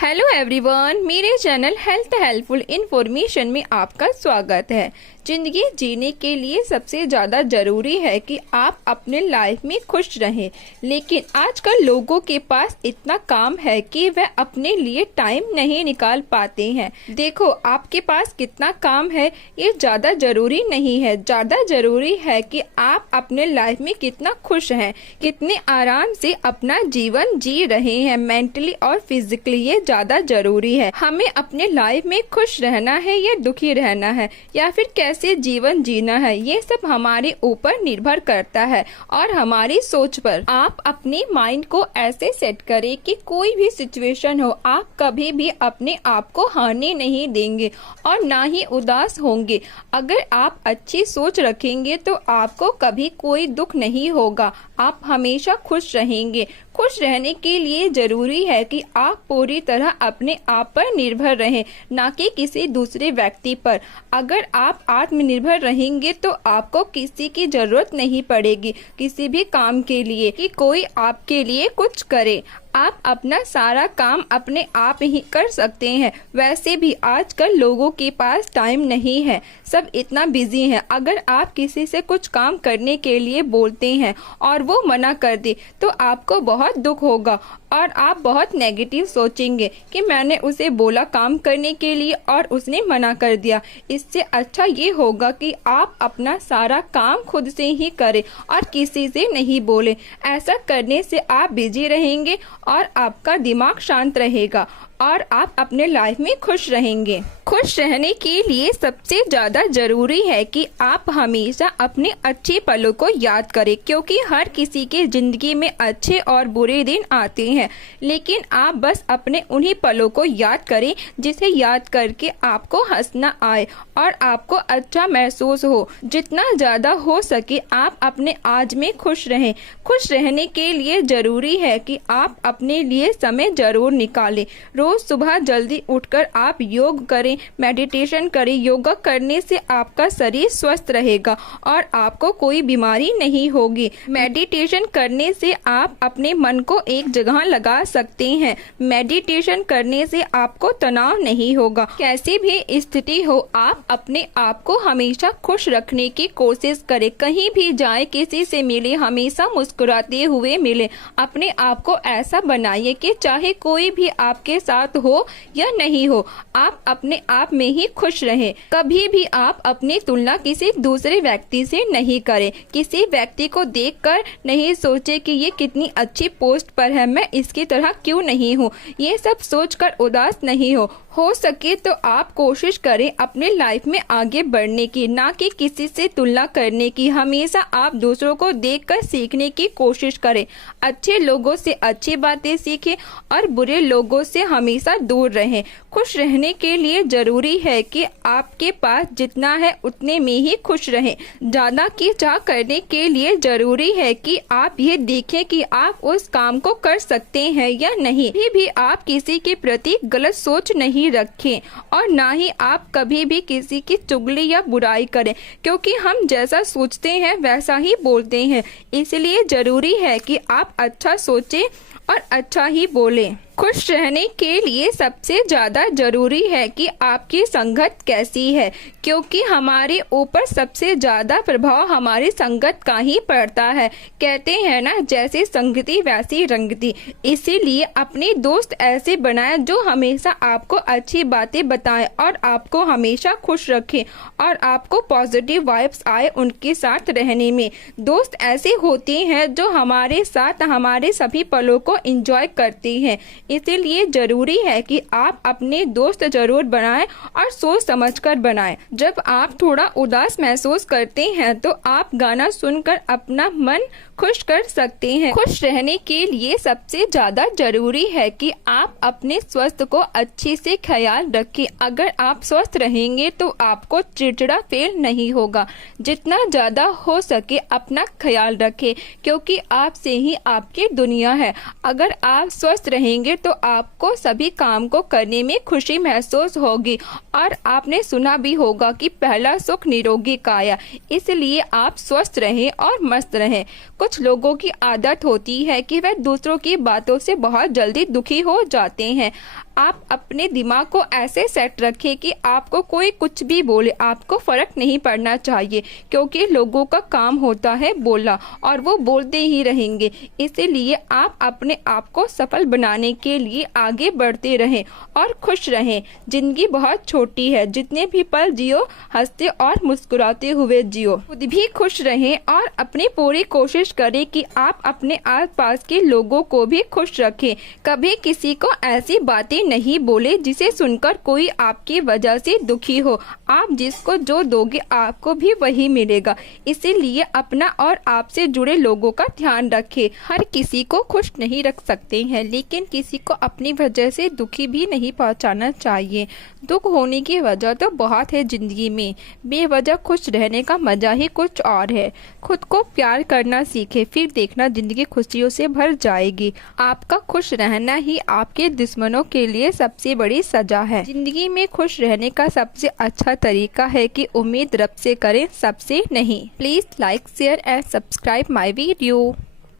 Hello everyone, मेरे channel health helpful information में आपका स्वागत है। जिंदगी जीने के लिए सबसे ज़्यादा ज़रूरी है कि आप अपने लाइफ में खुश रहें, लेकिन आजकल लोगों के पास इतना काम है कि वह अपने लिए टाइम नहीं निकाल पाते हैं। देखो, आपके पास कितना काम है ये ज़्यादा ज़रूरी नहीं है, ज़्यादा ज़रूरी है कि आप अपने लाइफ में कितना खुश हैं, कितने आराम से अपना जीवन जी रहे हैं। मेंटली और फिजिकली ये ज़्यादा जरूरी है। हमें अपने लाइफ में खुश रहना है या दुखी रहना है या फिर कैसे जीवन जीना है, ये सब हमारे ऊपर निर्भर करता है और हमारी सोच पर। आप अपने माइंड को ऐसे सेट करें कि कोई भी सिचुएशन हो, आप कभी भी अपने आप को हारने नहीं देंगे और ना ही उदास होंगे। अगर आप अच्छी सोच रखेंगे तो आपको कभी कोई दुख नहीं होगा, आप हमेशा खुश रहेंगे। खुश रहने के लिए जरूरी है कि आप पूरी तरह अपने आप पर निर्भर रहें, ना कि किसी दूसरे व्यक्ति पर। अगर आप आत्मनिर्भर रहेंगे तो आपको किसी की जरूरत नहीं पड़ेगी किसी भी काम के लिए कि कोई आपके लिए कुछ करे। आप अपना सारा काम अपने आप ही कर सकते हैं। वैसे भी आजकल लोगों के पास टाइम नहीं है, सब इतना बिजी हैं। अगर आप किसी से कुछ काम करने के लिए बोलते हैं और वो मना कर दे तो आपको बहुत दुख होगा और आप बहुत नेगेटिव सोचेंगे कि मैंने उसे बोला काम करने के लिए और उसने मना कर दिया। इससे अच्छा ये होगा कि आप अपना सारा काम खुद से ही करें और किसी से नहीं बोले। ऐसा करने से आप बिजी रहेंगे और आपका दिमाग शांत रहेगा और आप अपने लाइफ में खुश रहेंगे। खुश रहने के लिए सबसे ज्यादा जरूरी है कि आप हमेशा अपने अच्छे पलों को याद करें, क्योंकि हर किसी के जिंदगी में अच्छे और बुरे दिन आते हैं, लेकिन आप बस अपने उन्हीं पलों को याद करें जिसे याद करके आपको हंसना आए और आपको अच्छा महसूस हो। जितना ज्यादा हो सके आप अपने आज में खुश रहें। खुश रहने के लिए जरूरी है कि आप अपने लिए समय जरूर निकालें। रोज सुबह जल्दी उठकर आप योग करें, मेडिटेशन करें। योगा करने से आपका शरीर स्वस्थ रहेगा और आपको कोई बीमारी नहीं होगी। मेडिटेशन करने से आप अपने मन को एक जगह लगा सकते हैं। मेडिटेशन करने से आपको तनाव नहीं होगा। कैसी भी स्थिति हो, आप अपने आप को हमेशा खुश रखने की कोशिश करें। कहीं भी जाए, किसी से मिले, हमेशा मुस्कुराते हुए मिले। अपने आप को ऐसा बनाइए कि चाहे कोई भी आपके साथ हो या नहीं हो, आप अपने आप में ही खुश रहें। कभी भी आप अपनी तुलना किसी दूसरे व्यक्ति से नहीं करें। किसी व्यक्ति को देखकर नहीं सोचे कि ये कितनी अच्छी पोस्ट पर है, मैं इसकी तरह क्यों नहीं हूँ। ये सब सोचकर उदास नहीं हो सके तो आप कोशिश करें अपने लाइफ में आगे बढ़ने की, ना कि किसी से तुलना करने की। हमेशा आप दूसरों को देखकर सीखने की कोशिश करें। अच्छे लोगों से अच्छी बातें सीखें और बुरे लोगों से हमेशा दूर रहें। खुश रहने के लिए जरूरी है कि आपके पास जितना है उतने में ही खुश रहें। ज्यादा की चाह करने के लिए जरूरी है कि आप ये देखें कि आप उस काम को कर सकते हैं या नहीं। भी आप किसी के प्रति गलत सोच नहीं रखें और ना ही आप कभी भी किसी की चुगली या बुराई करें, क्योंकि हम जैसा सोचते हैं वैसा ही बोलते हैं। इसलिए जरूरी है कि आप अच्छा सोचें और अच्छा ही बोलें। खुश रहने के लिए सबसे ज्यादा जरूरी है कि आपकी संगत कैसी है, क्योंकि हमारे ऊपर सबसे ज्यादा प्रभाव हमारी संगत का ही पड़ता है। कहते हैं ना, जैसी संगति वैसी रंगती। इसीलिए अपने दोस्त ऐसे बनाएं जो हमेशा आपको अच्छी बातें बताएं और आपको हमेशा खुश रखें और आपको पॉजिटिव वाइब्स आए उनके साथ रहने में। दोस्त ऐसे होते हैं जो हमारे साथ हमारे सभी पलों को एंजॉय करते हैं। इसीलिए जरूरी है कि आप अपने दोस्त जरूर बनाएं और सोच समझकर बनाएं। जब आप थोड़ा उदास महसूस करते हैं तो आप गाना सुनकर अपना मन खुश कर सकते हैं। खुश रहने के लिए सबसे ज्यादा जरूरी है कि आप अपने स्वास्थ्य को अच्छे से ख्याल रखें। अगर आप स्वस्थ रहेंगे तो आपको चिड़चिड़ा फील नहीं होगा। जितना ज्यादा हो सके अपना ख्याल रखें, क्योंकि आपसे ही आपकी दुनिया है। अगर आप स्वस्थ रहेंगे तो आपको सभी काम को करने में खुशी महसूस होगी। और आपने सुना भी होगा कि पहला सुख निरोगी काया। इसलिए आप स्वस्थ रहें और मस्त रहें। कुछ लोगों की आदत होती है कि वह दूसरों की बातों से बहुत जल्दी दुखी हो जाते हैं। आप अपने दिमाग को ऐसे सेट रखें कि आपको कोई कुछ भी बोले आपको फर्क नहीं पड़ना चाहिए, क्योंकि लोगों का काम होता है बोलना और वो बोलते ही रहेंगे। इसीलिए आप अपने आप को सफल बनाने के लिए आगे बढ़ते रहें और खुश रहें। जिंदगी बहुत छोटी है, जितने भी पल जियो हंसते और मुस्कुराते हुए जियो। खुद भी खुश रहें और अपनी पूरी कोशिश करें कि आप अपने आसपास के लोगों को भी खुश रखें। कभी किसी को ऐसी बातें नहीं बोले जिसे सुनकर कोई आपकी वजह से दुखी हो। आप जिसको जो दोगे आपको भी वही मिलेगा। इसीलिए अपना और आपसे जुड़े लोगों का ध्यान रखें। हर किसी को खुश नहीं रख सकते हैं, लेकिन किसी को अपनी वजह से दुखी भी नहीं पहुंचाना चाहिए। दुख होने की वजह तो बहुत है जिंदगी में, बेवजह खुश रहने का मजा ही कुछ और है। खुद को प्यार करना सीखें, फिर देखना जिंदगी खुशियों से भर जाएगी। आपका खुश रहना ही आपके दुश्मनों के लिए सबसे बड़ी सजा है। जिंदगी में खुश रहने का सबसे अच्छा तरीका है कि उम्मीद रब से करें, सबसे नहीं। Please like, share and subscribe my video.